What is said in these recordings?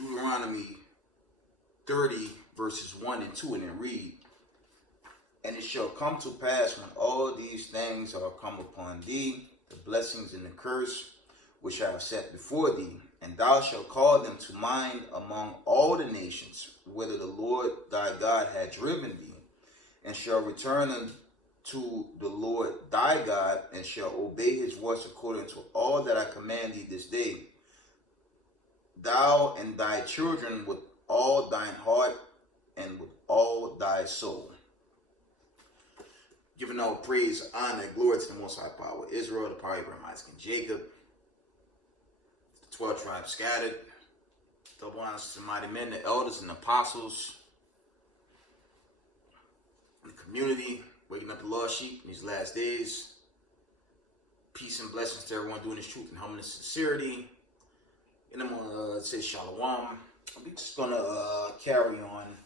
Deuteronomy 30 verses 1 and 2, and then read. And it shall come to pass when all these things are come upon thee, the blessings and the curse which I have set before thee, and thou shalt call them to mind among all the nations, whither the Lord thy God hath driven thee, and shall return unto the Lord thy God, and shall obey his voice according to all that I command thee this day, thou and thy children with all thine heart and with all thy soul. Giving all praise, honor, and glory to the Most High Power, Israel, the power of Abraham, Isaac, and Jacob, the 12 tribes scattered. Double honors to the mighty men, the elders and apostles, the community, waking up the lost sheep in these last days. Peace and blessings to everyone doing this truth and humbleness and sincerity. And I'm going to say shalom. I'm just going to carry on.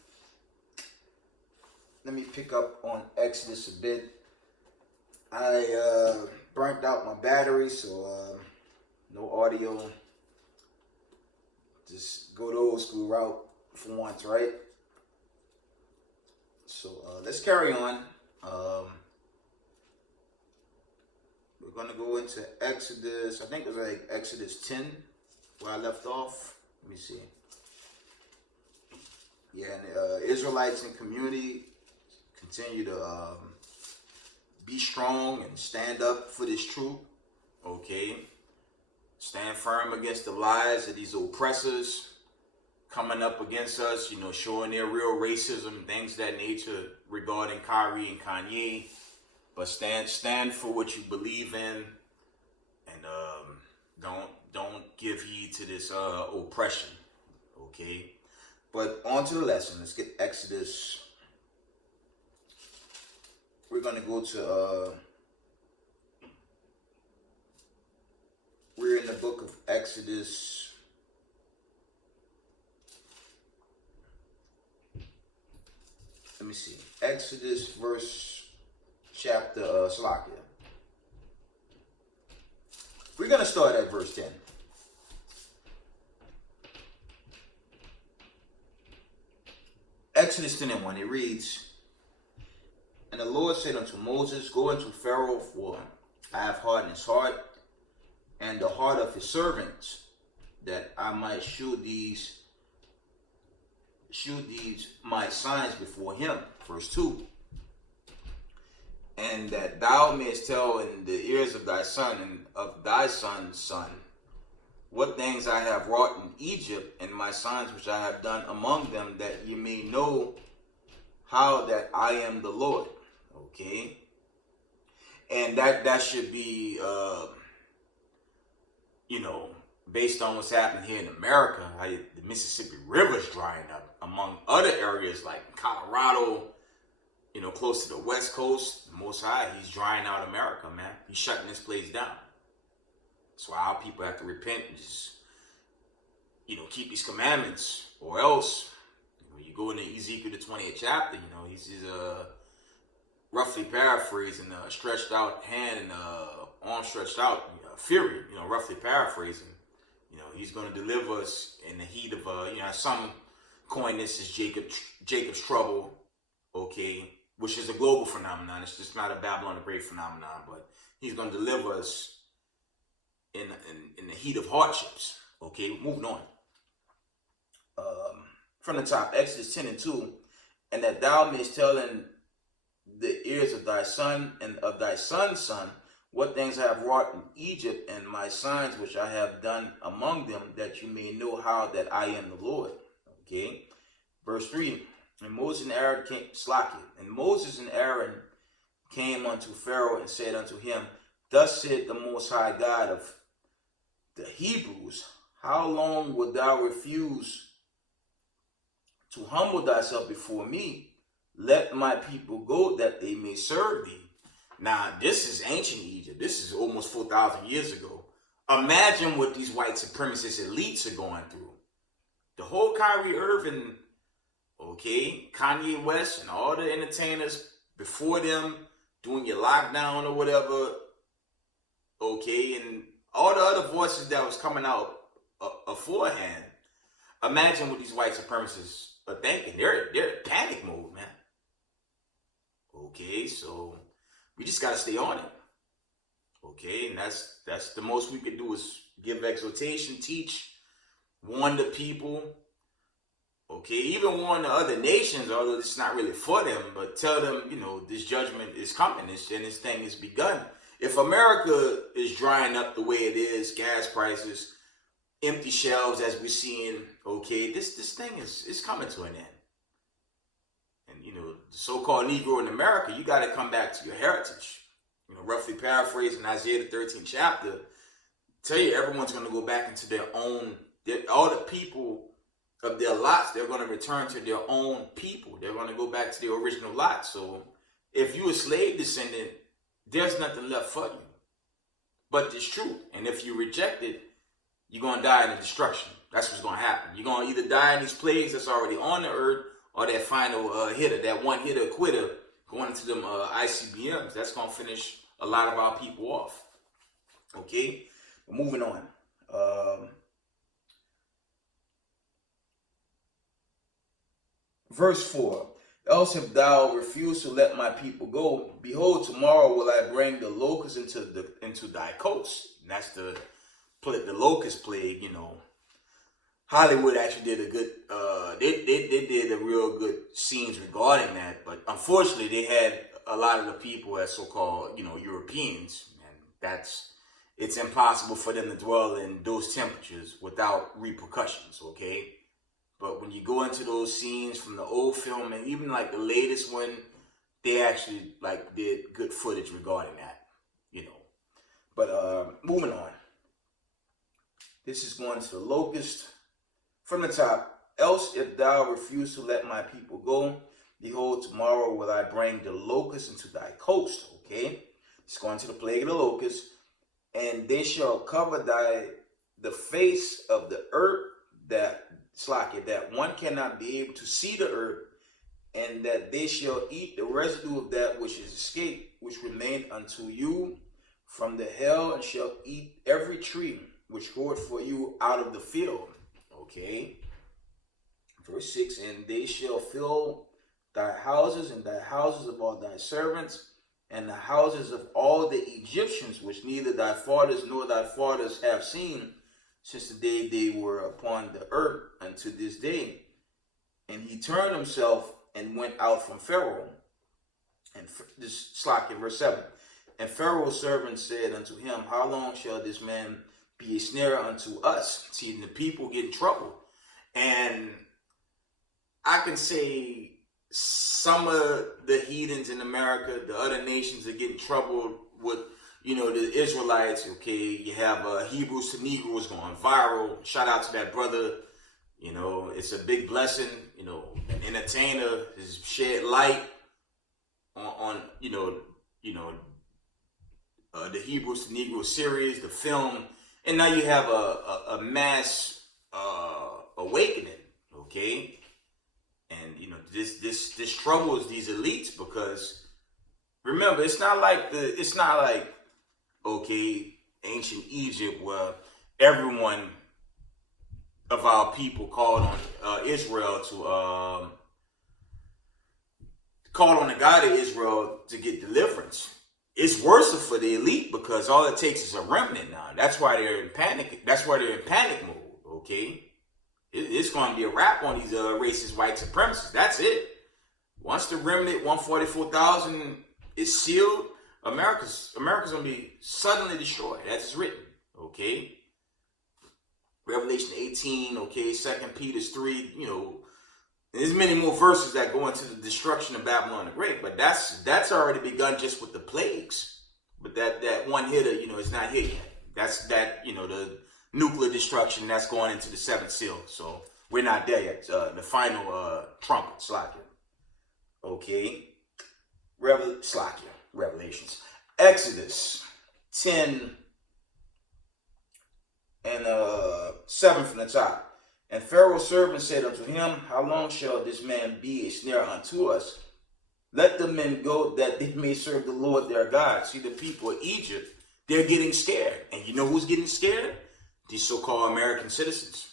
Let me pick up on Exodus a bit. I burnt out my battery, so no audio. Just go the old school route for once, right? So let's carry on. We're going to go into Exodus. I think it was like Exodus 10 where I left off. Let me see. Yeah, and Israelites and community continue to be strong and stand up for this truth, okay? Stand firm against the lies of these oppressors coming up against us, you know, showing their real racism, things of that nature regarding Kyrie and Kanye. But stand for what you believe in, and don't give heed to this oppression, okay? But on to the lesson. Let's get Exodus. We're going to go to, we're in the book of Exodus. Let me see. Exodus chapter Salakia. We're going to start at verse 10. Exodus 10 and 1, it reads, And the Lord said unto Moses, Go unto Pharaoh, for I have hardened his heart, and the heart of his servants, that I might shew these my signs before him. Verse 2. And that thou mayest tell in the ears of thy son and of thy son's son, what things I have wrought in Egypt, and my signs which I have done among them, that ye may know how that I am the Lord. Okay? And that should be, based on what's happening here in America, how the Mississippi River's drying up, among other areas like Colorado, close to the West Coast. The Most High, he's drying out America, man. He's shutting this place down. That's why our people have to repent and just, keep these commandments, or else, when you go into Ezekiel the 20th chapter, he's roughly paraphrasing, stretched out hand and arm stretched out, fury, roughly paraphrasing. He's going to deliver us in the heat of, some coin this as Jacob's trouble, okay, which is a global phenomenon. It's just not a Babylon the Great phenomenon, but he's going to deliver us in the heat of hardships. Okay, moving on. From the top, Exodus 10 and 2, and that thou mayest tell in the ears of thy son and of thy son's son, what things I have wrought in Egypt, and my signs which I have done among them, that you may know how that I am the Lord. Okay, verse 3. And Moses and Aaron came unto Pharaoh and said unto him, Thus said the Most High God of the Hebrews, How long wilt thou refuse to humble thyself before me? Let my people go, that they may serve thee. Now, this is ancient Egypt. This is almost 4,000 years ago. Imagine what these white supremacist elites are going through. The whole Kyrie Irving, okay, Kanye West, and all the entertainers before them doing your lockdown or whatever, okay, and all the other voices that was coming out beforehand. imagine what these white supremacists are thinking. They're in panic mode, man. Okay, so we just gotta stay on it. Okay, and that's the most we could do is give exhortation, teach, warn the people. Okay, even warn the other nations, although it's not really for them, but tell them, this judgment is coming, and this thing has begun. If America is drying up the way it is, gas prices, empty shelves as we're seeing, okay, this thing is coming to an end. And, the so-called Negro in America, you got to come back to your heritage. Roughly paraphrasing Isaiah the 13th chapter, tell you everyone's going to go back into their own, all the people of their lots, they're going to return to their own people. They're going to go back to their original lot. So if you're a slave descendant, there's nothing left for you but this truth. And if you reject it, you're going to die in the destruction. That's what's going to happen. You're going to either die in these plagues that's already on the earth, or that final hitter, that one hitter quitter going into them ICBMs. That's going to finish a lot of our people off. Okay? Moving on. Verse 4. Else if thou refuse to let my people go, behold, tomorrow will I bring the locusts into thy coast. And that's the locust plague, Hollywood actually did a good, they did a real good scenes regarding that. But unfortunately, they had a lot of the people as so-called, Europeans. And it's impossible for them to dwell in those temperatures without repercussions, okay? But when you go into those scenes from the old film and even like the latest one, they actually did good footage regarding that, But moving on. This is going to the locust from the top. Else if thou refuse to let my people go, behold, tomorrow will I bring the locust into thy coast. Okay? It's going to the plague of the locust. And they shall cover the face of the earth that one cannot be able to see the earth, and that they shall eat the residue of that which is escaped, which remained unto you from the hell, and shall eat every tree which groweth for you out of the field. Okay. Verse 6, and they shall fill thy houses, and thy houses of all thy servants, and the houses of all the Egyptians, which neither thy fathers nor thy fathers have seen, since the day they were upon the earth unto this day. And he turned himself and went out from Pharaoh. And this slack in verse 7. And Pharaoh's servants said unto him, how long shall this man be a snare unto us? See, the people get in trouble. And I can say some of the heathens in America, the other nations, are getting trouble with the Israelites. Okay, you have Hebrews to Negroes going viral. Shout out to that brother. It's a big blessing. An entertainer has shed light on the Hebrews to Negroes series, the film, and now you have a mass awakening. Okay, and this troubles these elites because remember, it's not like okay, ancient Egypt, where everyone of our people called on Israel called on the God of Israel to get deliverance. It's worse for the elite because all it takes is a remnant now. That's why they're in panic. That's why they're in panic mode. Okay, it's going to be a wrap on these racist white supremacists. That's it. Once the remnant 144,000 is sealed, America's gonna be suddenly destroyed. That's written. Okay. Revelation 18. Okay. 2 Peter 3. There's many more verses that go into the destruction of Babylon the Great, but that's already begun just with the plagues. But that one hitter, is not here yet. That's the nuclear destruction that's going into the seventh seal. So we're not there yet. The final trumpet, Slakia. Okay. Revelations. Exodus 10 and 7 from the top. And Pharaoh's servant said unto him, how long shall this man be a snare unto us? Let the men go, that they may serve the Lord their God. See, the people of Egypt, they're getting scared. And you know who's getting scared? These so-called American citizens.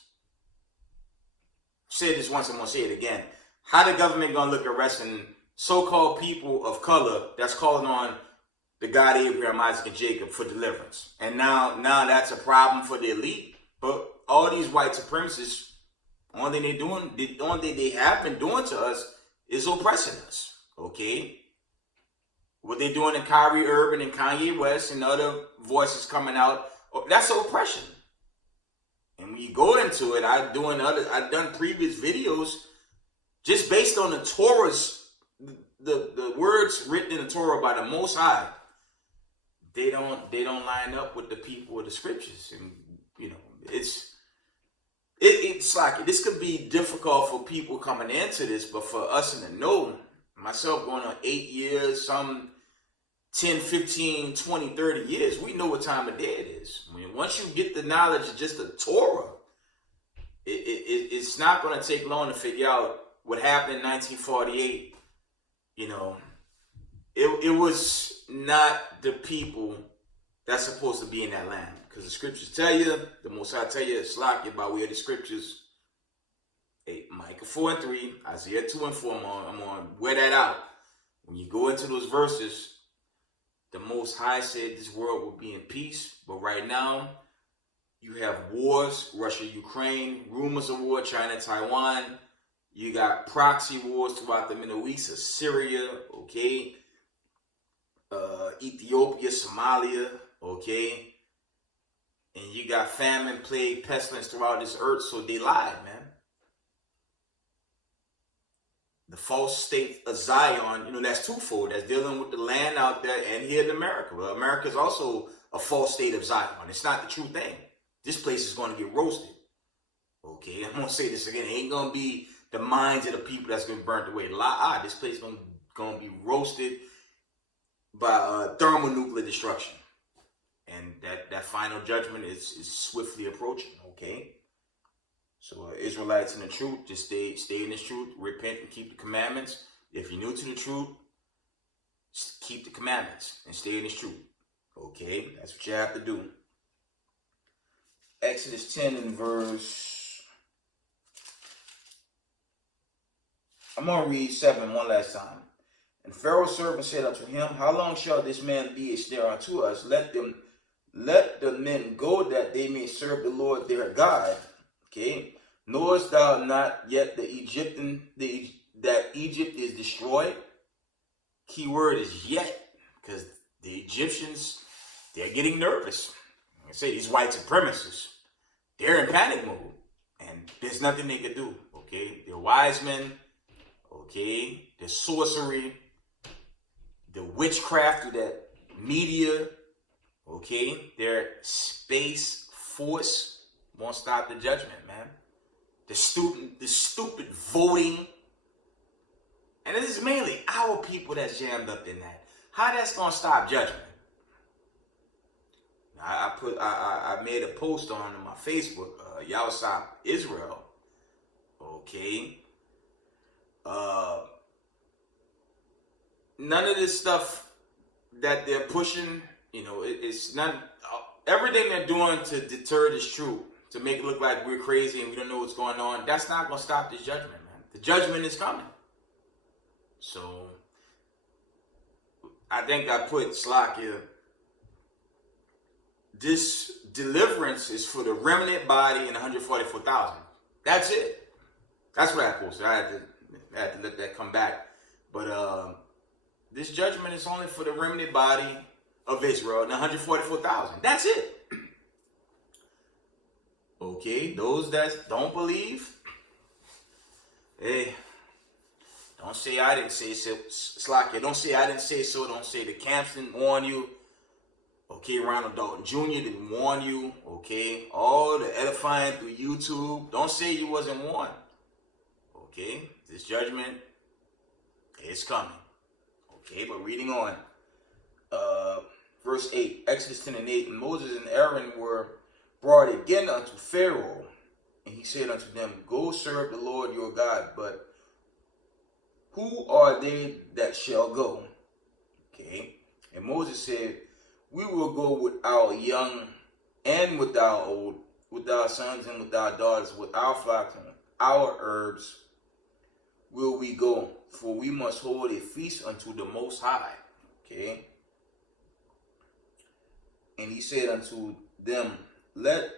said this once, I'm going to say it again. How the government going to look at arresting so-called people of color that's calling on the God Abraham, Isaac, and Jacob for deliverance? And now that's a problem for the elite. But all these white supremacists, only thing they're doing, the only thing they have been doing to us is oppressing us. Okay? What they're doing in Kyrie Irving and Kanye West and other voices coming out, that's oppression. And when you go into it, I've done previous videos just based on the Torah's, the words written in the Torah by the Most High. They don't line up with the people of the scriptures. And it's like, this could be difficult for people coming into this, but for us in the know, myself going on 8 years, some 10, 15, 20, 30 years, we know what time of day it is. I mean, once you get the knowledge of just the Torah, it's not going to take long to figure out what happened in 1948. It was not the people that's supposed to be in that land. Because the scriptures tell you, the Most High tell you, it's like by way of the scriptures. Micah 4 and 3, Isaiah 2 and 4, I'm going to wear that out. When you go into those verses, the Most High said this world will be in peace. But right now, you have wars, Russia, Ukraine, rumors of war, China, Taiwan. You got proxy wars throughout the Middle East, Syria, okay? Ethiopia, Somalia, okay? And you got famine, plague, pestilence throughout this earth, so they lied, man. The false state of Zion, that's twofold. That's dealing with the land out there and here in America. Well, America is also a false state of Zion. It's not the true thing. This place is going to get roasted. Okay, I'm going to say this again. It ain't going to be the minds of the people that's going to be burnt away. This place is going to be roasted by thermonuclear destruction. And that final judgment is swiftly approaching, okay? So Israelites in the truth, just stay in this truth, repent and keep the commandments. If you're new to the truth, keep the commandments and stay in this truth, okay? That's what you have to do. Exodus 10 and verse, I'm going to read 7 one last time. And Pharaoh's servant said unto him, how long shall this man be a snare unto us? Let the men go that they may serve the Lord their God. Okay. Knowest thou not yet that Egypt is destroyed? Key word is yet, because the Egyptians, they're getting nervous. Like I say, these white supremacists, they're in panic mode, and there's nothing they can do. Okay, they're wise men. Okay, the sorcery, the witchcraft through that media. Okay, their space force won't stop the judgment, man. The stupid voting. And this is mainly our people that's jammed up in that. How that's gonna stop judgment? I made a post on my Facebook, y'all stop Israel. Okay. None of this stuff that they're pushing, it's not everything they're doing to deter this truth, to make it look like we're crazy and we don't know what's going on. That's not going to stop this judgment, man. The judgment is coming. So I think I put Slack here. This deliverance is for the remnant body and 144,000. That's it. That's what I posted. I had to let that come back. But this judgment is only for the remnant body of Israel and 144,000. That's it. Okay, those that don't believe, hey, don't say I didn't say so. Slack it. Don't say I didn't say so. Don't say the camps didn't warn you. Okay, Ronald Dalton Jr. didn't warn you. Okay, all the edifying through YouTube. Don't say you wasn't warned. Okay, this judgment is coming. Okay, but reading on. Verse 8, Exodus 10 and 8, and Moses and Aaron were brought again unto Pharaoh, and he said unto them, go serve the Lord your God, but who are they that shall go? Okay, and Moses said, we will go with our young and with our old, with our sons and with our daughters, with our flocks and our herbs will we go, for we must hold a feast unto the Most High. Okay. And he said unto them, let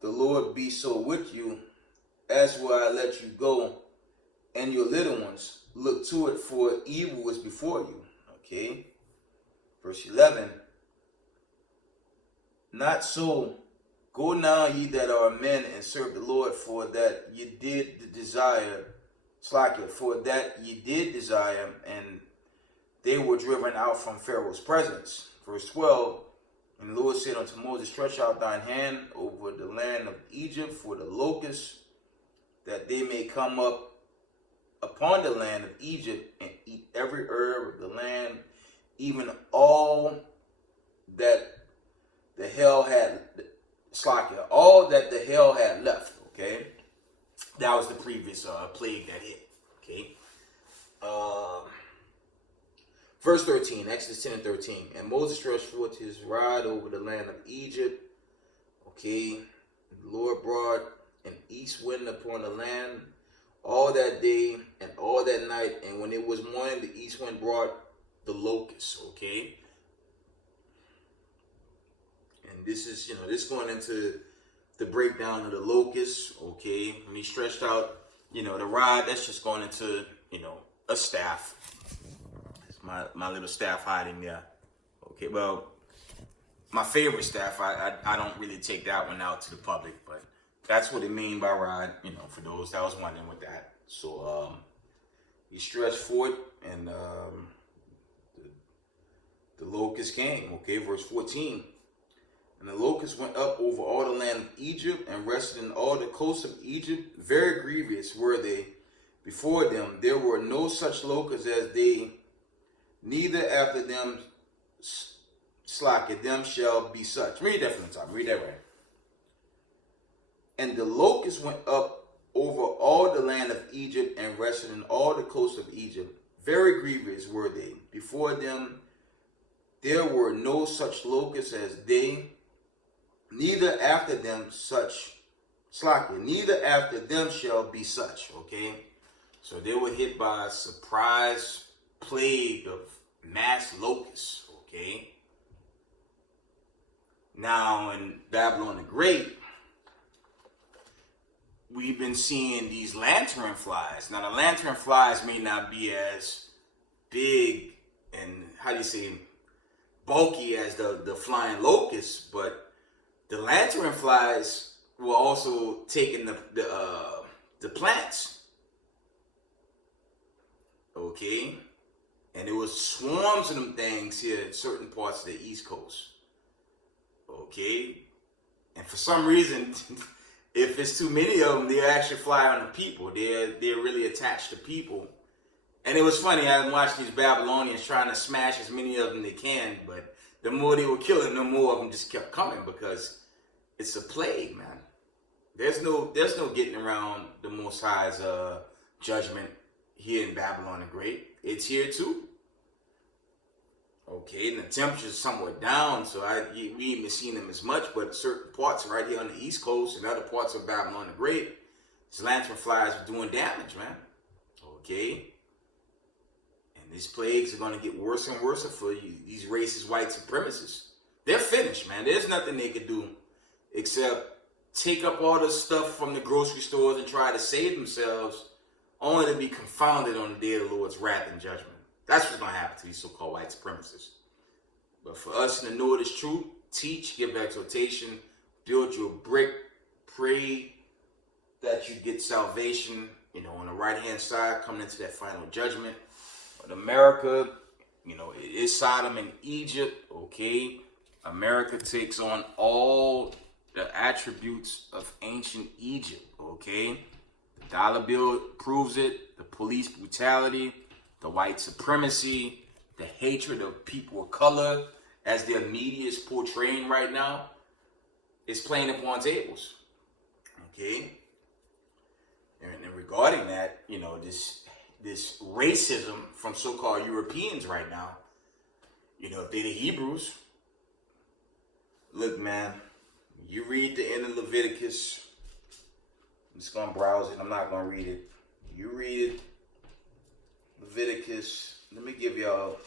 the Lord be so with you, as will I let you go, and your little ones. Look to it, for evil is before you. Okay. Verse 11. Not so. Go now, ye that are men, and serve the Lord, for that ye did desire, for that ye did desire, and they were driven out from Pharaoh's presence. Verse 12. And the Lord said unto Moses, stretch out thine hand over the land of Egypt for the locusts, that they may come up upon the land of Egypt and eat every herb of the land, even all that the hell had, all that the hell had left. Okay, that was the previous plague that hit. Okay, verse 13, Exodus 10 and 13. And Moses stretched forth his rod over the land of Egypt. Okay, the Lord brought an east wind upon the land all that day and all that night, and when it was morning, the east wind brought the locusts. Okay, and this is, this going into the breakdown of the locusts. Okay, when he stretched out, the rod, that's just going into, a staff. It's my little staff hiding there. Okay, well, my favorite staff, I don't really take that one out to the public, but that's what it means by rod, for those that was wondering with that. So he stretched forth, and the locust came. Okay, verse 14. And the locusts went up over all the land of Egypt, and rested in all the coasts of Egypt. Very grievous were they before them. There were no such locusts as they, neither after them them shall be such. Read that from the top. Read that right. And the locusts went up over all the land of Egypt, and rested in all the coasts of Egypt. Very grievous were they before them. There were no such locusts as they, neither after them neither after them shall be such. Okay, so they were hit by a surprise plague of mass locusts. Okay, now in Babylon the Great, we've been seeing these lantern flies. Now the lantern flies may not be as big and, bulky as the flying locusts, but the lantern flies were also taking the plants. Okay, and there was swarms of them things here in certain parts of the East Coast. Okay, and for some reason, if it's too many of them, they actually fly on the people. They're really attached to people. And it was funny, I watched these Babylonians trying to smash as many of them they can, but the more they were killing, the more of them just kept coming, because it's a plague, man. There's no getting around the Most High's judgment here in Babylon the Great. It's here too. Okay, and the temperature's somewhat down, so we ain't seen them as much, but certain parts right here on the East Coast and other parts of Babylon the Great, these lantern flies are doing damage, man. Okay, and these plagues are going to get worse and worse for you, these racist white supremacists. They're finished, man. There's nothing they could do except take up all the stuff from the grocery stores and try to save themselves, only to be confounded on the day of the Lord's wrath and judgment. That's what's going to happen to these so-called white supremacists. But for us to know this truth, teach, give exhortation, build your brick, pray that you get salvation, on the right-hand side, coming into that final judgment. But America, it is Sodom and Egypt, okay? America takes on all the attributes of ancient Egypt, okay? The dollar bill proves it, the police brutality, the white supremacy, the hatred of people of color, as their media is portraying right now, is playing upon tables. Okay? And regarding that, this racism from so-called Europeans right now, if they're the Hebrews, look, man, you read the end of Leviticus, I'm just going to browse it. I'm not going to read it. You read it. Leviticus. Let me give y'all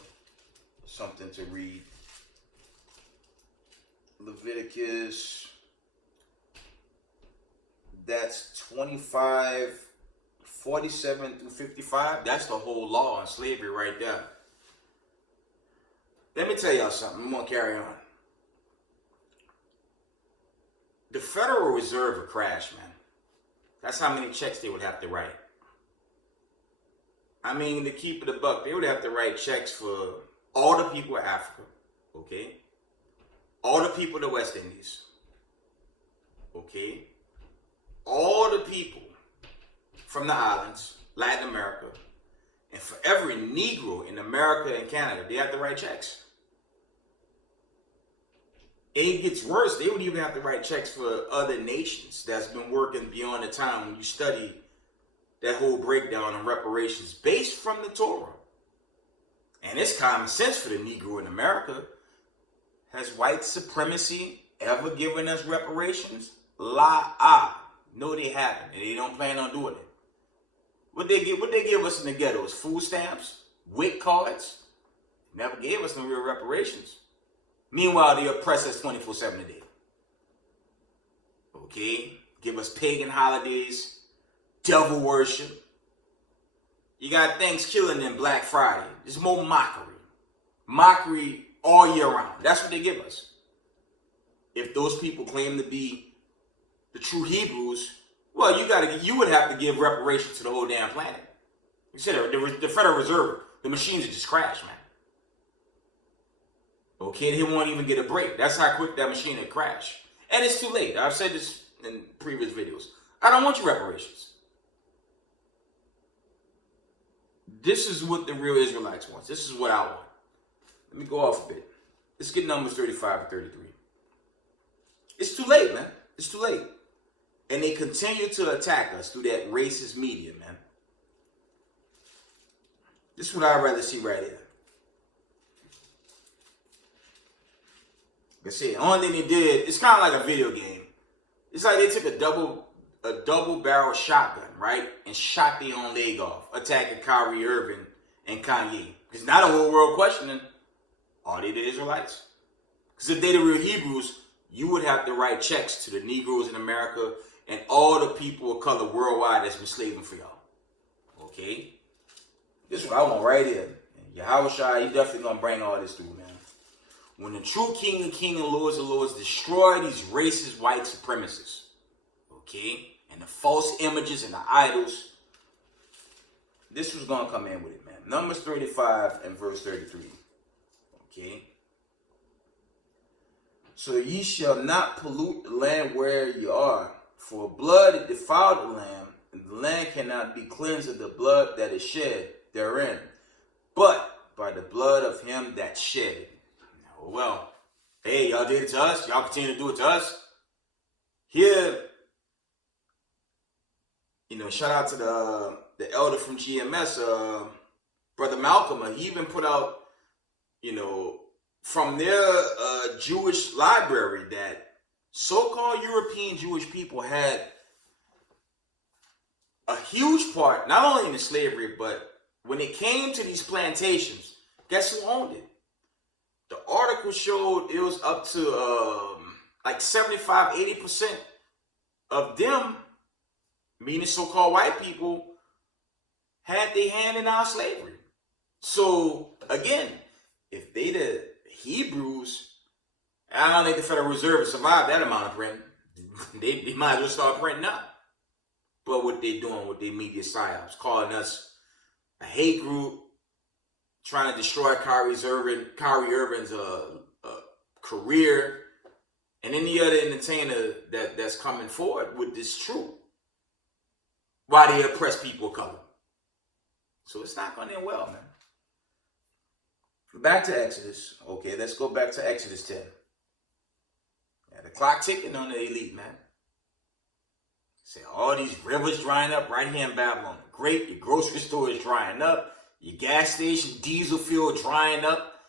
something to read. Leviticus. That's 25, 47 through 55. That's the whole law on slavery right there. Let me tell y'all something. I'm going to carry on. The Federal Reserve would crash, man. That's how many checks they would have to write. I mean, to keep it a buck, they would have to write checks for all the people of Africa, okay? All the people of the West Indies, okay? All the people from the islands, Latin America, and for every Negro in America and Canada, they have to write checks. It gets worse. They would even have to write checks for other nations that's been working beyond the time when you study that whole breakdown on reparations based from the Torah. And it's common sense for the Negro in America. Has white supremacy ever given us reparations? No, they haven't, and they don't plan on doing it. What they give us in the ghettos? Food stamps, WIC cards. Never gave us no real reparations. Meanwhile, they oppress us 24/7 a day. Okay? Give us pagan holidays, devil worship. You got Thanksgiving and Black Friday. There's more mockery. Mockery all year round. That's what they give us. If those people claim to be the true Hebrews, well, you would have to give reparations to the whole damn planet. You said the Federal Reserve, the machines would just crash, man. Okay, he won't even get a break. That's how quick that machine would crash. And it's too late. I've said this in previous videos. I don't want your reparations. This is what the real Israelites want. This is what I want. Let me go off a bit. Let's get Numbers 35 and 33. It's too late, man. It's too late. And they continue to attack us through that racist media, man. This is what I'd rather see right here. Like I said, the only thing they did, it's kind of like a video game. It's like they took a double barrel shotgun, right? And shot their own leg off, attacking Kyrie Irving and Kanye. Because now the whole world questioning, are they the Israelites? Because if they the real Hebrews, you would have to write checks to the Negroes in America and all the people of color worldwide that's been slaving for y'all. Okay? This is what I want right here. Yahweh Shai, he definitely going to bring all this through, man. When the true King and Lords of Lords destroy these racist white supremacists, okay, and the false images and the idols, this was going to come in with it, man. Numbers 35 and verse 33, okay. So ye shall not pollute the land where ye are, for blood it defiled the land, and the land cannot be cleansed of the blood that is shed therein, but by the blood of him that shed it. Well, hey, y'all did it to us. Y'all continue to do it to us. Here, shout out to the elder from GMS, Brother Malcolm. He even put out, from their Jewish library that so-called European Jewish people had a huge part, not only in the slavery, but when it came to these plantations, guess who owned it? The article showed it was up to like 75, 80% of them, meaning so-called white people, had their hand in our slavery. So, again, if they the Hebrews, I don't think the Federal Reserve survived that amount of printing. They might as well start printing up. But what they doing with their media psyops, calling us a hate group, trying to destroy Kyrie Irving's career, and any other entertainer that's coming forward with this truth, while they oppress people of color. So it's not going to end well, man. Back to Exodus. Okay, let's go back to Exodus 10. Yeah, the clock ticking on the elite, man. Say all these rivers drying up right here in Babylon. Great, your grocery store is drying up. Your gas station, diesel fuel drying up.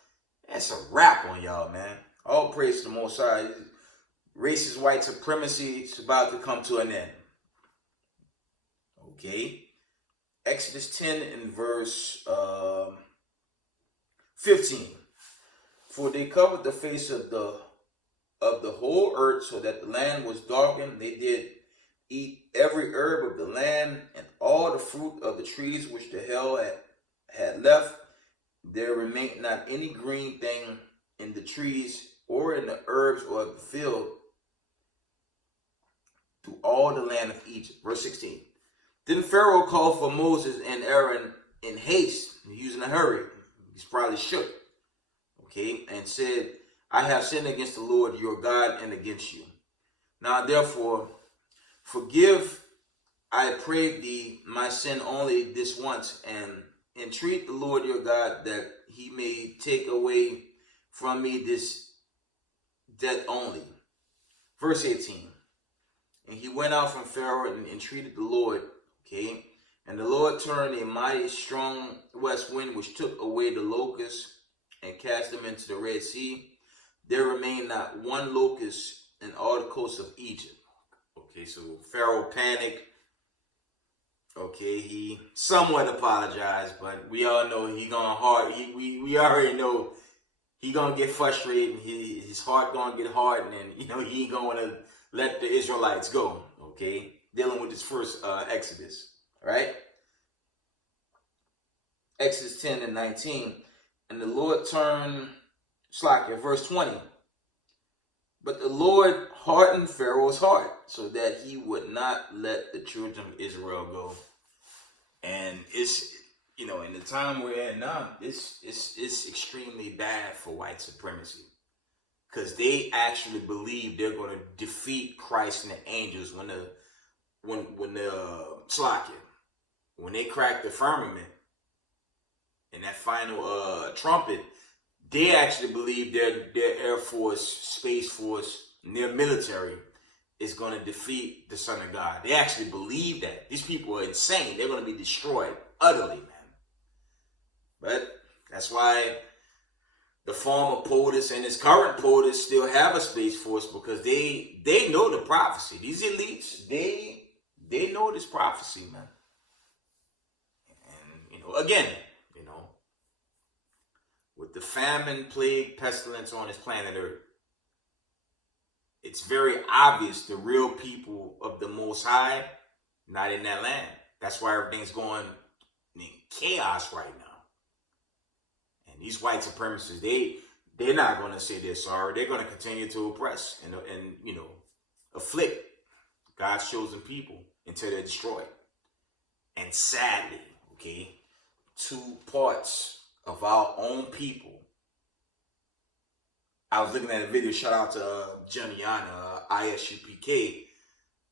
That's a wrap on y'all, man. All praise to the Most High. Racist white supremacy is about to come to an end. Okay. Exodus 10 and verse 15. For they covered the face of the whole earth, so that the land was darkened. They did eat every herb of the land, and all the fruit of the trees which the hell had left. There remained not any green thing in the trees or in the herbs or of the field through all the land of Egypt. Verse 16. Then Pharaoh called for Moses and Aaron in haste. He's in a hurry. He's probably shook. Okay, and said, I have sinned against the Lord your God and against you. Now therefore, forgive, I pray thee, my sin only this once, and entreat the Lord your God that he may take away from me this debt only. Verse 18. And he went out from Pharaoh and entreated the Lord. Okay. And the Lord turned a mighty strong west wind, which took away the locusts and cast them into the Red Sea. There remained not one locust in all the coast of Egypt. Okay, so Pharaoh panicked. Okay, he somewhat apologized, but we all know we already know he gonna get frustrated, and his heart gonna get hardened, and he ain't gonna want to let the Israelites go. Okay, dealing with this first Exodus, right? Exodus 10 and 19, and the Lord turned, verse 20. But the Lord hardened Pharaoh's heart, so that he would not let the children of Israel go. And it's, in the time we're in now, it's extremely bad for white supremacy. Because they actually believe they're going to defeat Christ and the angels when they crack the firmament and that final trumpet. They actually believe their Air Force, Space Force, and their military is going to defeat the Son of God. They actually believe that. These people are insane. They're going to be destroyed utterly, man. But that's why the former POTUS and his current POTUS still have a Space Force, because they know the prophecy. These elites, they know this prophecy, man. And, again, with the famine, plague, pestilence on this planet Earth, it's very obvious the real people of the Most High not in that land. That's why everything's going in chaos right now. And these white supremacists, they're not going to say they're sorry. They're going to continue to oppress and afflict God's chosen people until they're destroyed. And sadly, okay, 2 parts of our own people. I was looking at a video, shout out to Juniana, ISUPK.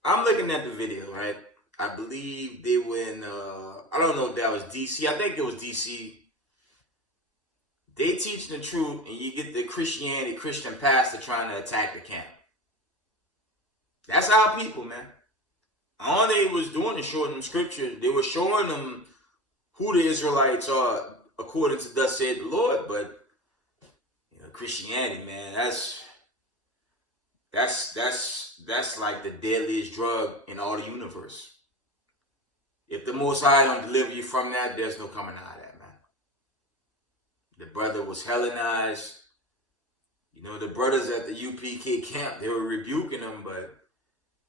I'm looking at the video, right? I believe they were in, I don't know if that was DC. I think it was DC. They teach the truth, and you get the Christian pastor trying to attack the camp. That's our people, man. All they was doing is showing them scriptures. They were showing them who the Israelites are according to thus said the Lord. But Christianity, man, that's like the deadliest drug in all the universe. If the Most High don't deliver you from that, there's no coming out of that, man. The brother was Hellenized. The brothers at the UPK camp, they were rebuking him, but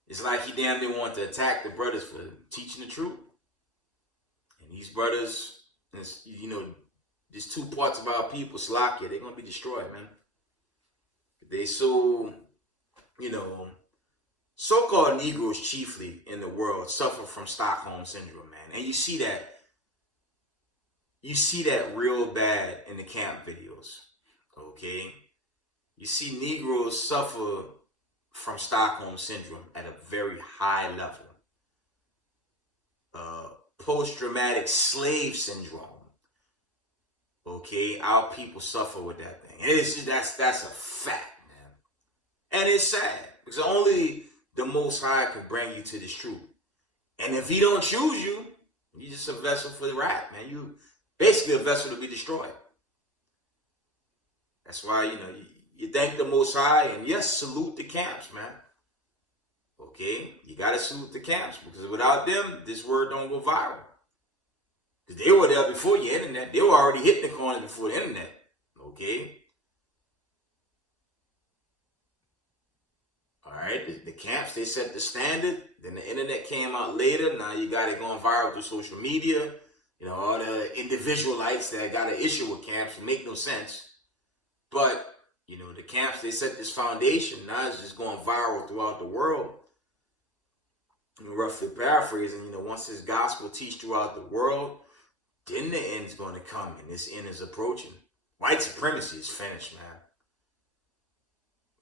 it's like he damn near wanted to attack the brothers for teaching the truth. And these brothers, there's 2 parts of our people, Slakia, they're going to be destroyed, man. They so so-called Negroes chiefly in the world suffer from Stockholm Syndrome, man. And you see that real bad in the camp videos, okay? You see Negroes suffer from Stockholm Syndrome at a very high level. Post-traumatic slave syndrome. Okay, our people suffer with that thing. And that's a fact, man. And it's sad, because only the Most High can bring you to this truth. And if he don't choose you, you're just a vessel for the wrath, man. You basically a vessel to be destroyed. That's why, you thank the Most High, and yes, salute the camps, man. Okay? You got to salute the camps, because without them, this word don't go viral. Because they were there before your internet. They were already hitting the corner before the internet. Okay? All right? The camps, they set the standard. Then the internet came out later. Now you got it going viral through social media. You know, all the individualites that got an issue with camps make no sense. But, you know, the camps, they set this foundation. Now it's just going viral throughout the world. You know, roughly paraphrasing, you know, once this gospel teach throughout the world, then the end's going to come, and this end is approaching. White supremacy is finished, man.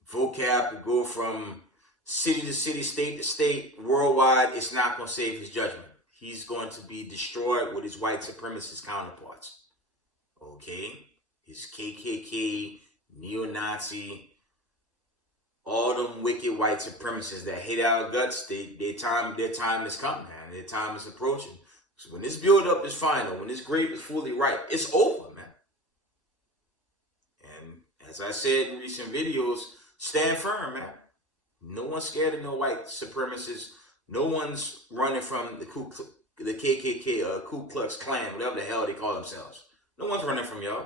Vocab could go from city to city, state to state, worldwide. It's not going to save his judgment. He's going to be destroyed with his white supremacist counterparts. Okay? His KKK, neo-Nazi, all them wicked white supremacists that hate our guts, their time has come, man. Their time is approaching. So when this build-up is final, when this grape is fully ripe, it's over, man. And as I said in recent videos, stand firm, man. No one's scared of no white supremacists. No one's running from the KKK, Ku Klux Klan, whatever the hell they call themselves. No one's running from y'all.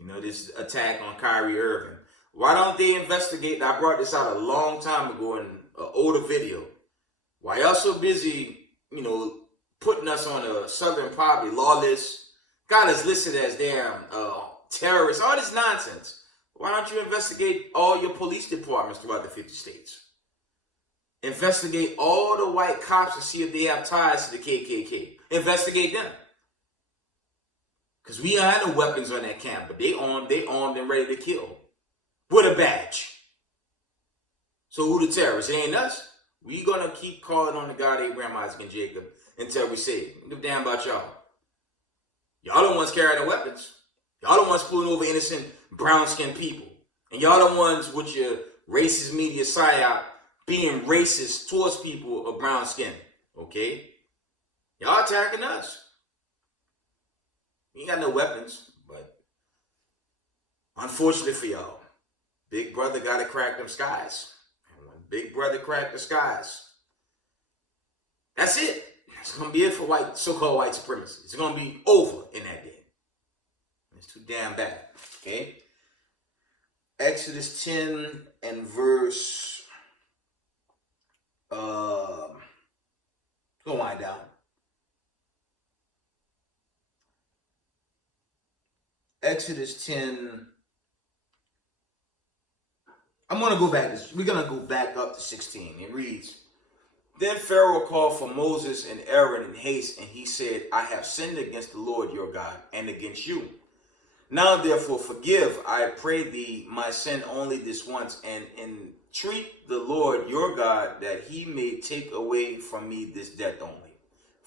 You know, this attack on Kyrie Irving. Why don't they investigate? I brought this out a long time ago in an older video. Why y'all so busy, you know, putting us on a Southern poverty law list, got us listed as damn terrorists, all this nonsense. Why don't you investigate all your police departments throughout the 50 states? Investigate all the white cops to see if they have ties to the KKK. Investigate them. Because we don't have no weapons on that camp, but they armed and ready to kill. With a badge. So who the terrorists? It ain't us. We gonna keep calling on the God Abraham, Isaac, and Jacob until we say it. Give a damn about y'all. Y'all the ones carrying the weapons. Y'all the ones pulling over innocent brown-skinned people. And y'all the ones with your racist media psyop being racist towards people of brown skin. Okay? Y'all attacking us. We ain't got no weapons, but unfortunately for y'all, Big Brother gotta crack them skies. And when Big Brother crack the skies, that's it. It's gonna be it for so-called white supremacy. It's gonna be over in that day. It's too damn bad. Okay? Exodus 10 and verse go wind down. Exodus 10. I'm gonna go back. We're gonna go back up to 16. It reads, Then Pharaoh called for Moses and Aaron in haste, and he said, I have sinned against the Lord your God and against you. Now therefore forgive, I pray thee, my sin only this once, and entreat the Lord your God that he may take away from me this death only.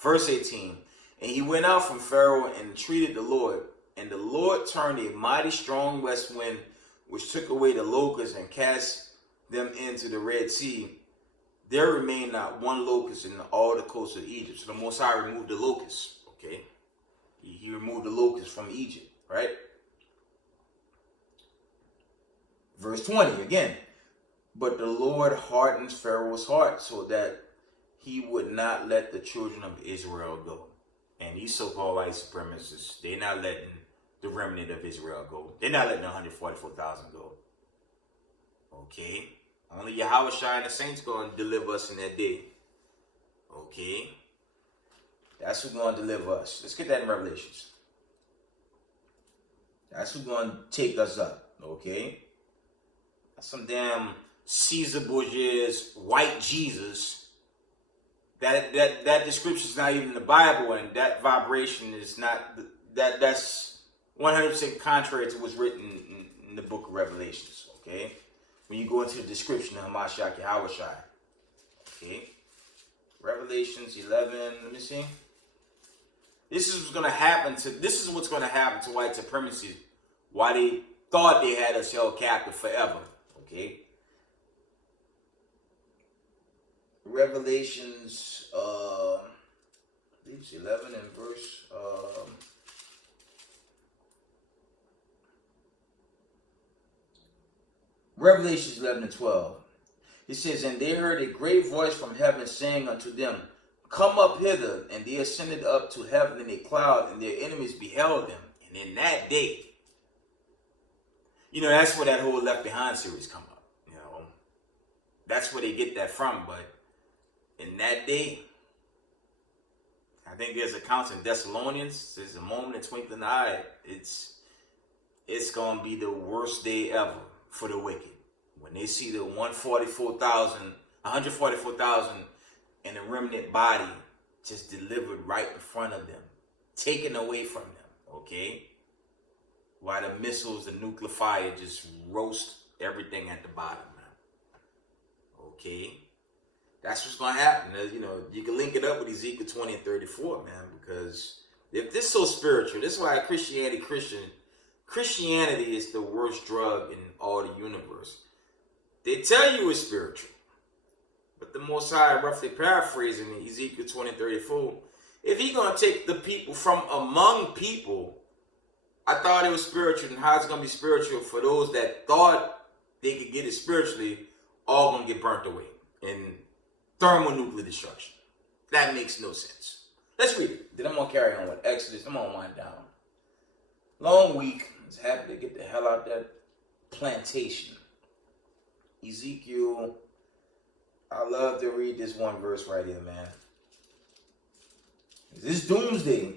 Verse 18, And he went out from Pharaoh and entreated the Lord, and the Lord turned a mighty strong west wind, which took away the locusts and cast them into the Red Sea. There remained not one locust in all the coast of Egypt. So the Most High removed the locusts, okay? He removed the locusts from Egypt, right? Verse 20 again. But the Lord hardened Pharaoh's heart so that he would not let the children of Israel go. And these so-called white supremacists, they're not letting the remnant of Israel go. They're not letting 144,000 go. Okay? Only Yahweh and the saints going to deliver us in that day. Okay? That's who's going to deliver us. Let's get that in Revelations. That's who's going to take us up. Okay? That's some damn Caesar Borgia's white Jesus. That description is not even in the Bible, and that vibration is not, that's 100% contrary to what's written in the book of Revelations. Okay? When you go into the description of Hamashiach Yahweh Shai. Okay? Revelations 11, let me see. This is what's going to happen to white supremacy. Why they thought they had us held captive forever. Okay? Revelations, I believe it's 11 and verse, Revelations 11 and 12. He says, and they heard a great voice from heaven saying unto them, come up hither. And they ascended up to heaven in a cloud, and their enemies beheld them. And in that day, that's where that whole Left Behind series come up. That's where they get that from. But in that day, I think there's accounts in Thessalonians. There's a moment in twinkling eye. It's going to be the worst day ever for the wicked. When they see the 144,000 and the remnant body just delivered right in front of them, taken away from them, okay? While the missiles, the nuclear fire just roast everything at the bottom, man. Okay? That's what's going to happen. You can link it up with Ezekiel 20 and 34, man, because if this is so spiritual, this is why Christianity is the worst drug in all the universe. They tell you it's spiritual. But the Most High, roughly paraphrasing Ezekiel 20 and 34, if he's going to take the people from among people, I thought it was spiritual, and how it's going to be spiritual for those that thought they could get it spiritually, all going to get burnt away in thermonuclear destruction. That makes no sense. Let's read it. Then I'm going to carry on with Exodus. I'm going to wind down. Long week. I was happy to get the hell out that plantation. Ezekiel. I love to read this one verse right here, man. This is doomsday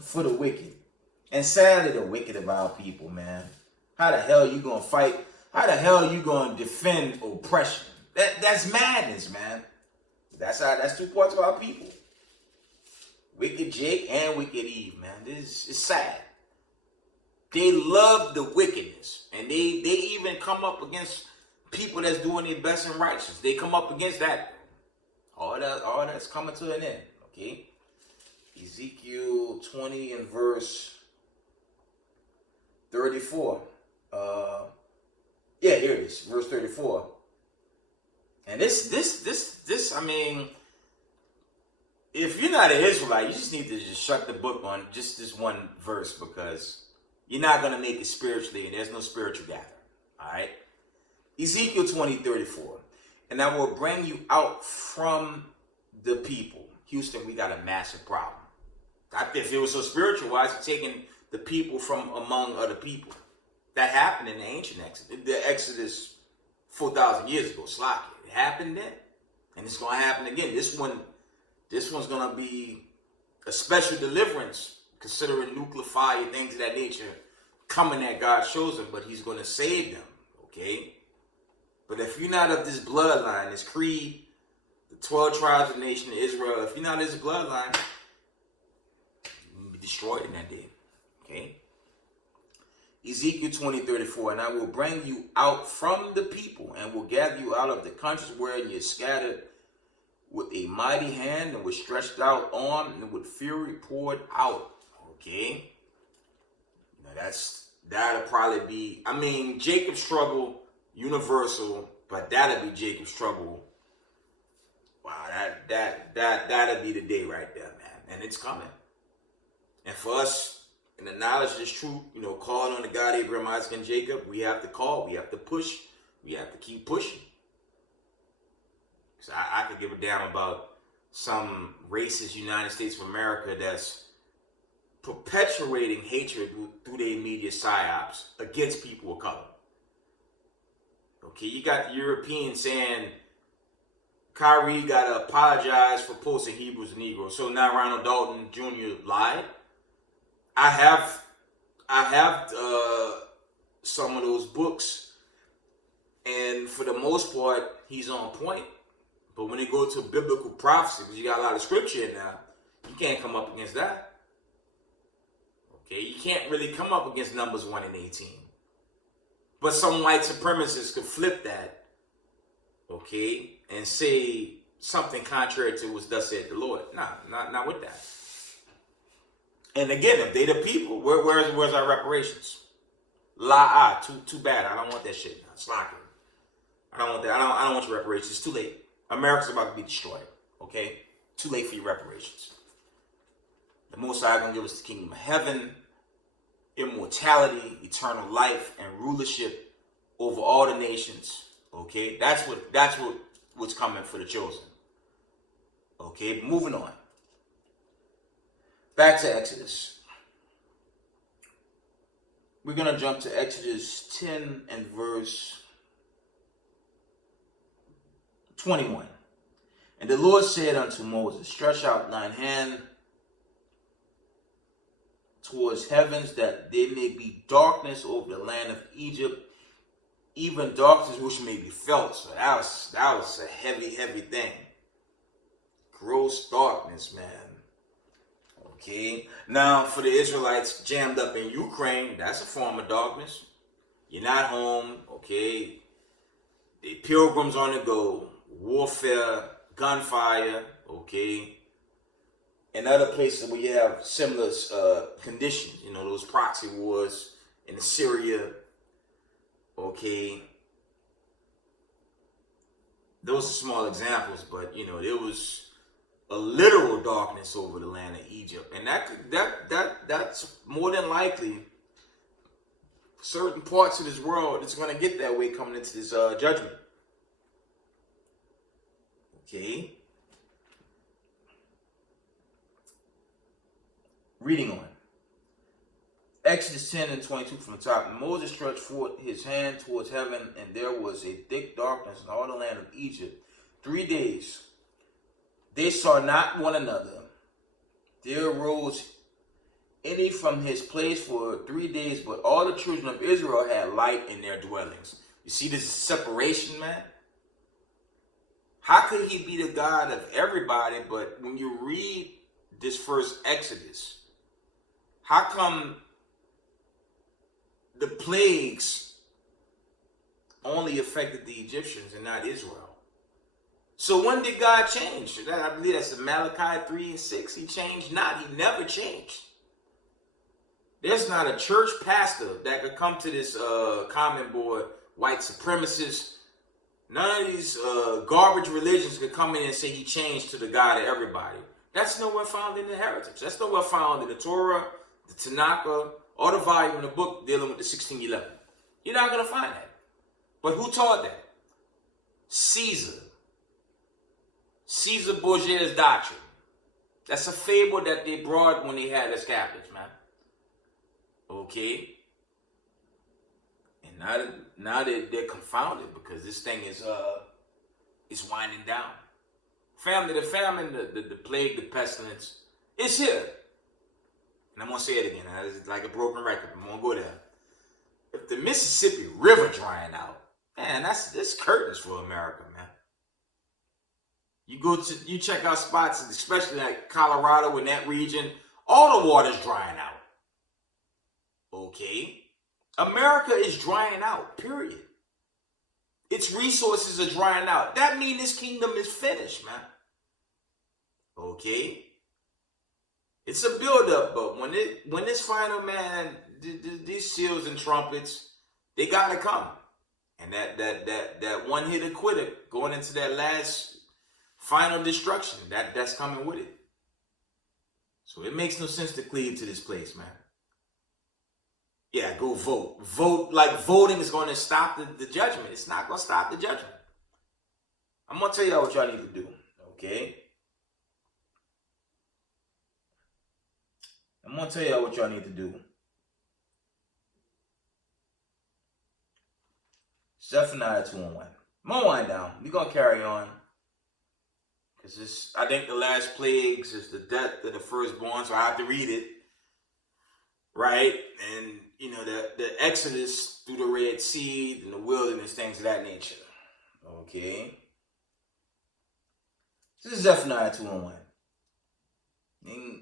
for the wicked. And sadly, the wicked of our people, man. How the hell you going to fight? How the hell you going to defend oppression? That's madness, man. That's two parts of our people. Wicked Jake and wicked Eve, man. This is sad. They love the wickedness. And they even come up against people that's doing their best and righteous. They come up against that. All that's coming to an end. Okay? Ezekiel 20 and verse 34. Here it is. Verse 34. And this, I mean, if you're not an Israelite, you just need to just shut the book on just this one verse, because you're not going to make it spiritually, and there's no spiritual gathering. All right? Ezekiel 20:34. And I will bring you out from the people. Houston, we got a massive problem. If it was so spiritual, why is it taking the people from among other people? That happened in the ancient Exodus. The Exodus 4,000 years ago. Slack it. It happened then. And it's going to happen again. This one's going to be a special deliverance, considering nuclear fire, things of that nature, coming that God shows them, but he's going to save them. Okay? But if you're not of this bloodline, this creed, the 12 tribes of the nation of Israel, if you're not of this bloodline, you'll be destroyed in that day. Okay? Ezekiel 20:34, and I will bring you out from the people, and will gather you out of the countries wherein you're scattered, with a mighty hand, and with stretched out arm, and with fury poured out. Okay? That'll probably be, I mean, Jacob's struggle, universal, but that'll be Jacob's trouble. Wow, that'll be the day right there, man. And it's coming. And for us, in the knowledge of this truth, calling on the God Abraham, Isaac, and Jacob, we have to call, we have to push, we have to keep pushing. So I could give a damn about some racist United States of America that's perpetuating hatred through their media psyops against people of color. Okay, you got the Europeans saying Kyrie got to apologize for posting Hebrews and Negroes. So now Ronald Dalton Jr. lied. I have some of those books, and for the most part, he's on point. But when they go to biblical prophecy, because you got a lot of scripture in there, you can't come up against that. Okay, you can't really come up against Numbers 1 and 18. But some white supremacists could flip that, okay, and say something contrary to what thus said the Lord. Nah, not with that. And again, if they the people, where's our reparations? Too bad. I don't want that shit. It's locking. I don't want that. I don't want your reparations. It's too late. America's about to be destroyed. Okay? Too late for your reparations. The Most High gonna give us the kingdom of heaven, immortality, eternal life, and rulership over all the nations. Okay? That's what what's coming for the chosen. Okay, moving on. Back to Exodus. We're going to jump to Exodus 10 and verse 21. And the Lord said unto Moses, stretch out thine hand towards heavens, that there may be darkness over the land of Egypt, even darkness which may be felt. So that was a heavy thing. Gross darkness, man. Okay. Now, for the Israelites jammed up in Ukraine, that's a form of darkness. You're not home, okay? The pilgrims on the go, warfare, gunfire, okay? And other places where you have similar conditions, you know, those proxy wars in Syria, okay? Those are small examples, but, you know, there was a literal darkness over the land of Egypt. And that's more than likely certain parts of this world, it's going to get that way coming into this judgment. Okay. Reading on. Exodus 10 and 22 from the top. And Moses stretched forth his hand towards heaven, and there was a thick darkness in all the land of Egypt 3 days. They saw not one another. There arose any from his place for 3 days, but all the children of Israel had light in their dwellings. You see this separation, man? How could he be the God of everybody, but when you read this first Exodus, how come the plagues only affected the Egyptians and not Israel? So when did God change? I believe that's in Malachi 3 and 6. He changed not. He never changed. There's not a church pastor that could come to this comment board, white supremacists. None of these garbage religions could come in and say he changed to the God of everybody. That's nowhere found in the heritage. That's nowhere found in the Torah, the Tanakh, or the volume of the book dealing with the 1611. You're not going to find that. But who taught that? Caesar Borgia's doctrine. That's a fable that they brought when they had us Catholics, man. Okay? And now they're confounded because this thing is winding down. The famine, the plague, the pestilence, it's here. And I'm going to say it again. It's like a broken record. I'm going to go there. If the Mississippi River drying out, man, that's curtains for America, man. You check out spots, especially like Colorado in that region, all the water's drying out. Okay? America is drying out, period. Its resources are drying out. That means this kingdom is finished, man. Okay? It's a build-up, but when this final, man, these seals and trumpets, they gotta come. And that one-hitter quitter going into that last final destruction, that's coming with it. So it makes no sense to cleave to this place, man. Yeah, go vote. Vote like voting is going to stop the judgment. It's not going to stop the judgment. I'm going to tell y'all what y'all need to do, okay? I'm going to tell y'all what y'all need to do. Zephaniah 2 and 1. I'm going to wind down. We're going to carry on. Because I think the last plagues is the death of the firstborn, so I have to read it. Right? And, you know, the Exodus through the Red Sea and the wilderness, things of that nature. Okay? This is Zephaniah 2 and 1. And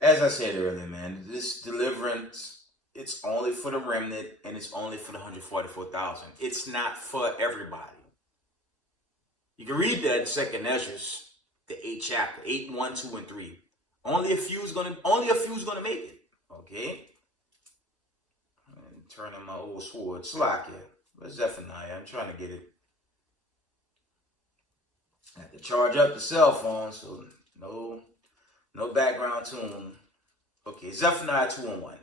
as I said earlier, man, this deliverance, it's only for the remnant and it's only for the 144,000. It's not for everybody. You can read that in 2nd Ezra, the 8th chapter, 8, 1, 2, and 3. Only a few's gonna make it. Okay? I'm turning my old sword. Slakia. Where's Zephaniah? I'm trying to get it. I have to charge up the cell phone, so no background tune. Okay, Zephaniah 2 and 1.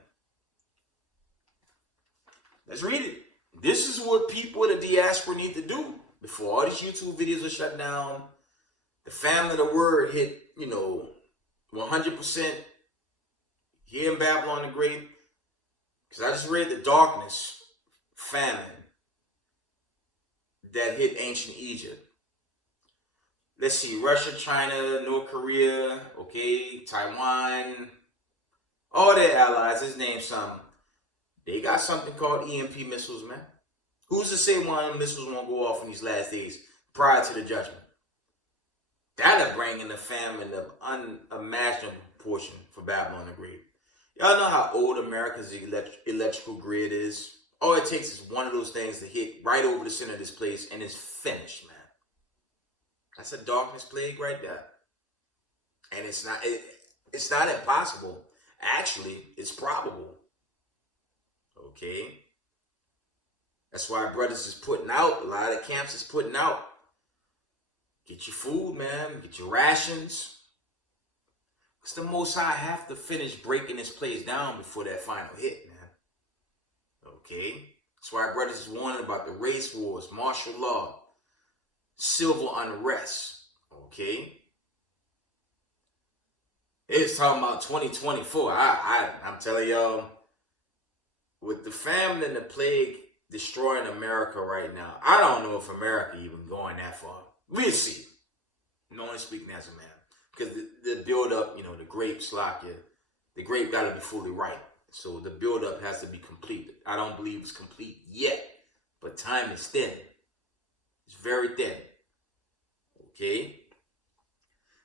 Let's read it. This is what people in the diaspora need to do before all these YouTube videos are shut down. The famine of the word hit, 100% here in Babylon the Great. Because I just read the darkness, famine that hit ancient Egypt. Let's see, Russia, China, North Korea, okay, Taiwan, all their allies, let's name some. They got something called EMP missiles, man. Who's to say one of them missiles won't go off in these last days prior to the judgment? That'll bring in the famine of unimaginable proportion for Babylon the Great. Y'all know how old America's electrical grid is? All it takes is one of those things to hit right over the center of this place and it's finished, man. That's a darkness plague right there. And it's not impossible. Actually, it's probable. Okay? That's why brothers is putting out, a lot of camps is putting out. Get your food, man. Get your rations. Because the Most High have to finish breaking this place down before that final hit, man. Okay? That's why brothers is warning about the race wars, martial law, civil unrest. Okay? It's talking about 2024. I'm telling y'all, with the famine and the plague destroying America right now, I don't know if America even going that far. We'll see. I'm only speaking as a man. Because the build-up, the grape slakia, the grape got to be fully ripe. So the build-up has to be complete. I don't believe it's complete yet. But time is thin. It's very thin. Okay?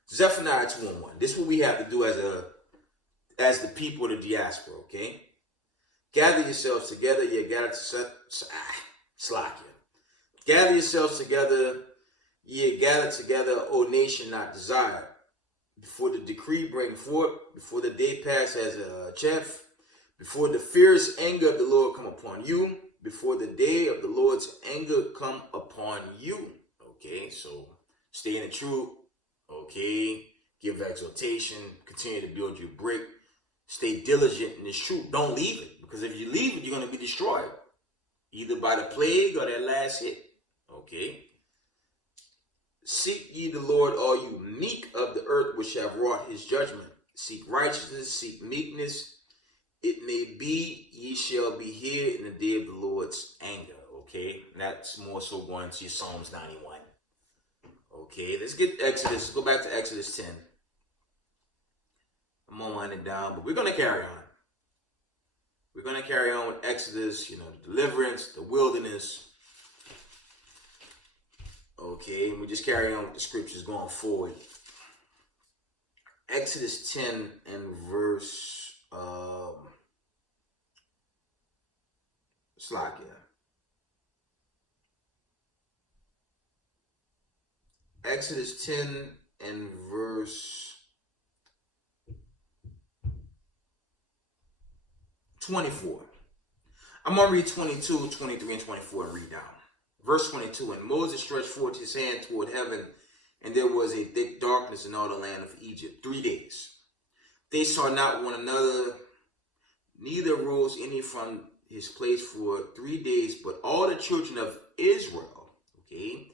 Zephaniah 2:1. This is what we have to do as the people of the diaspora, okay? Gather yourselves together. Gather yourselves together. Ye gather together, O nation not desired. Before the decree bring forth, before the day pass as a chaff, before the fierce anger of the Lord come upon you, before the day of the Lord's anger come upon you. Okay, so stay in the truth. Okay, give exhortation, continue to build your brick. Stay diligent in this truth. Don't leave it, because if you leave it, you're going to be destroyed, either by the plague or that last hit. Okay. Seek ye the Lord, all you meek of the earth, which have wrought his judgment. Seek righteousness, seek meekness. It may be ye shall be hid in the day of the Lord's anger. Okay, and that's more so going to Psalms 91. Okay, let's get Exodus. Let's go back to Exodus 10. I'm gonna wind it down, but we're gonna carry on. We're gonna carry on with Exodus. The deliverance, the wilderness. Okay, and we just carry on with the scriptures going forward. Exodus 10 and verse Exodus 10 and verse 24. I'm going to read 22, 23, and 24 and read down. Verse 22, and Moses stretched forth his hand toward heaven, and there was a thick darkness in all the land of Egypt 3 days. They saw not one another, neither rose any from his place for 3 days, but all the children of Israel, okay,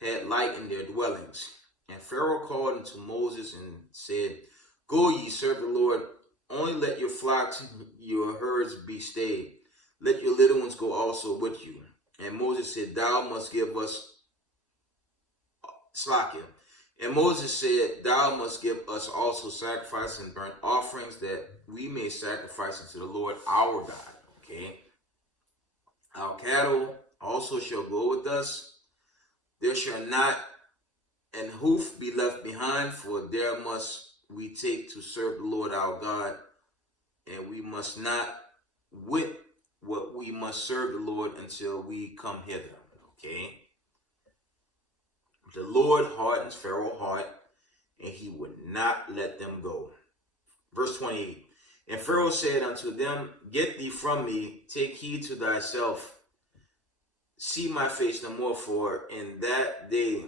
had light in their dwellings. And Pharaoh called unto Moses and said, Go ye, serve the Lord, only let your flocks and your herds be stayed. Let your little ones go also with you. And Moses said, Thou must give us slakia. And Moses said, Thou must give us also sacrifice and burnt offerings, that we may sacrifice unto the Lord our God. Okay. Our cattle also shall go with us. There shall not an hoof be left behind, for there must we take to serve the Lord our God, and we must not whip what we must serve the Lord until we come hither. Okay. The Lord hardens Pharaoh's heart, and he would not let them go. Verse 28. And Pharaoh said unto them, Get thee from me, take heed to thyself, see my face no more, for in that day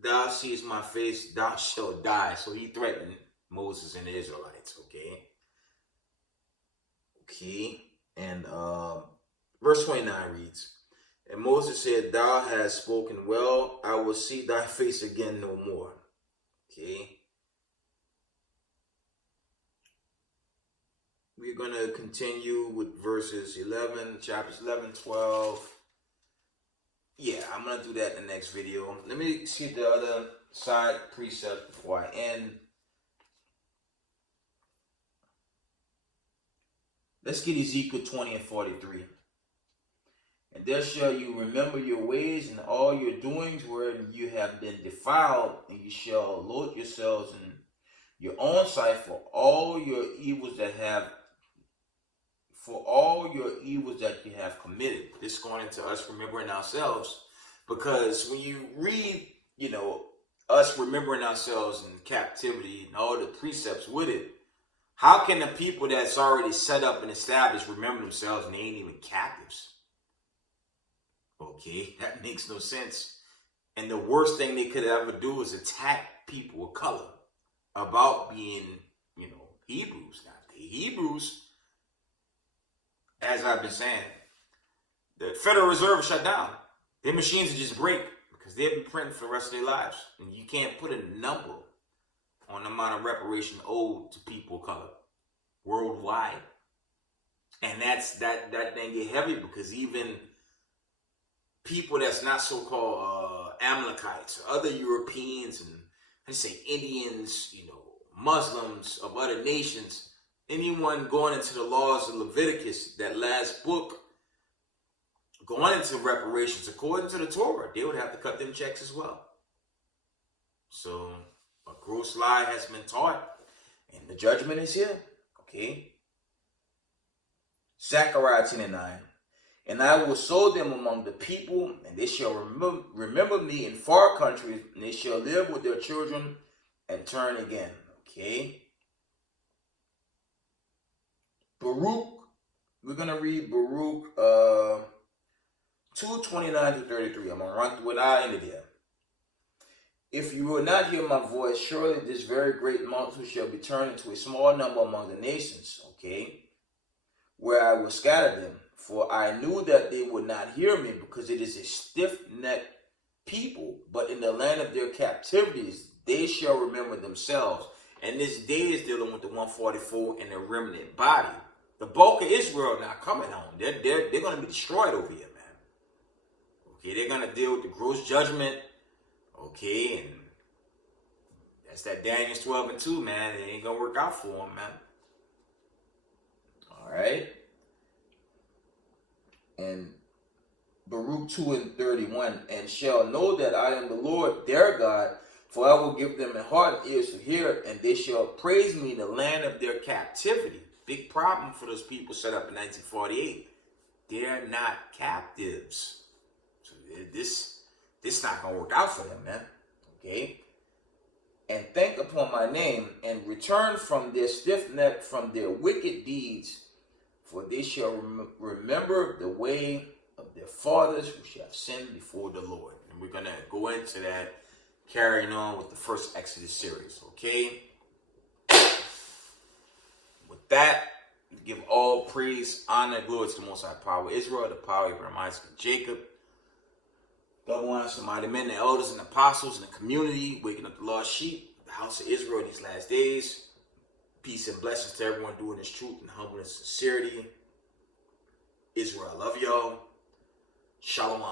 thou seest my face, thou shalt die. So he threatened Moses and the Israelites. Okay. And Verse 29 reads, and Moses said, thou hast spoken well, I will see thy face again no more. Okay. We're going to continue with verses 11, chapters 11, 12. Yeah, I'm going to do that in the next video. Let me see the other side precept before I end. Let's get Ezekiel 20 and 43. And there shall you remember your ways and all your doings wherein you have been defiled, and you shall load yourselves in your own sight for all your evils that you have committed. This is going into us remembering ourselves, because when you read, us remembering ourselves in captivity and all the precepts with it, how can the people that's already set up and established remember themselves and they ain't even captives? Okay, that makes no sense. And the worst thing they could ever do is attack people of color about being, Hebrews. Now, the Hebrews, as I've been saying, the Federal Reserve shut down. Their machines will just break because they've been printing for the rest of their lives. And you can't put a number on the amount of reparation owed to people of color worldwide. And that thing get heavy, because even people that's not so-called Amalekites, other Europeans, and let's say Indians, Muslims of other nations, anyone going into the laws of Leviticus, that last book, going into reparations according to the Torah, they would have to cut them checks as well. So a gross lie has been taught, and the judgment is here. Okay. Zechariah 10 and 9. And I will sow them among the people, and they shall remember me in far countries, and they shall live with their children and turn again. Okay. Baruch, we're going to read Baruch 2:29 to 33. I'm going to run through it. I ended there. If you will not hear my voice, surely this very great multitude shall be turned into a small number among the nations. Okay. Where I will scatter them. For I knew that they would not hear me, because it is a stiff-necked people. But in the land of their captivities, they shall remember themselves. And this day is dealing with the 144 and the remnant body. The bulk of Israel not coming home. They're going to be destroyed over here, man. Okay, they're going to deal with the gross judgment. Okay, and that's that Daniel 12 and 2, man. It ain't going to work out for them, man. All right. And Baruch 2 and 31, and shall know that I am the Lord their God, for I will give them a heart and ears to hear, and they shall praise me in the land of their captivity. Big problem for those people set up in 1948. They're not captives. So this not going to work out for them, man. Okay? And think upon my name, and return from their stiff neck, from their wicked deeds, for they shall remember the way of their fathers who shall have sinned before the Lord. And we're going to go into that, carrying on with the first Exodus series. Okay? With that, give all praise, honor, glory to the Most High Power of Israel, the power of Abraham, Isaac, and Jacob. Double honor to mighty men, the elders, and apostles in the community, waking up the lost sheep, the house of Israel in these last days. Peace and blessings to everyone doing this truth and humbleness and sincerity. Israel, I love y'all. Shalom.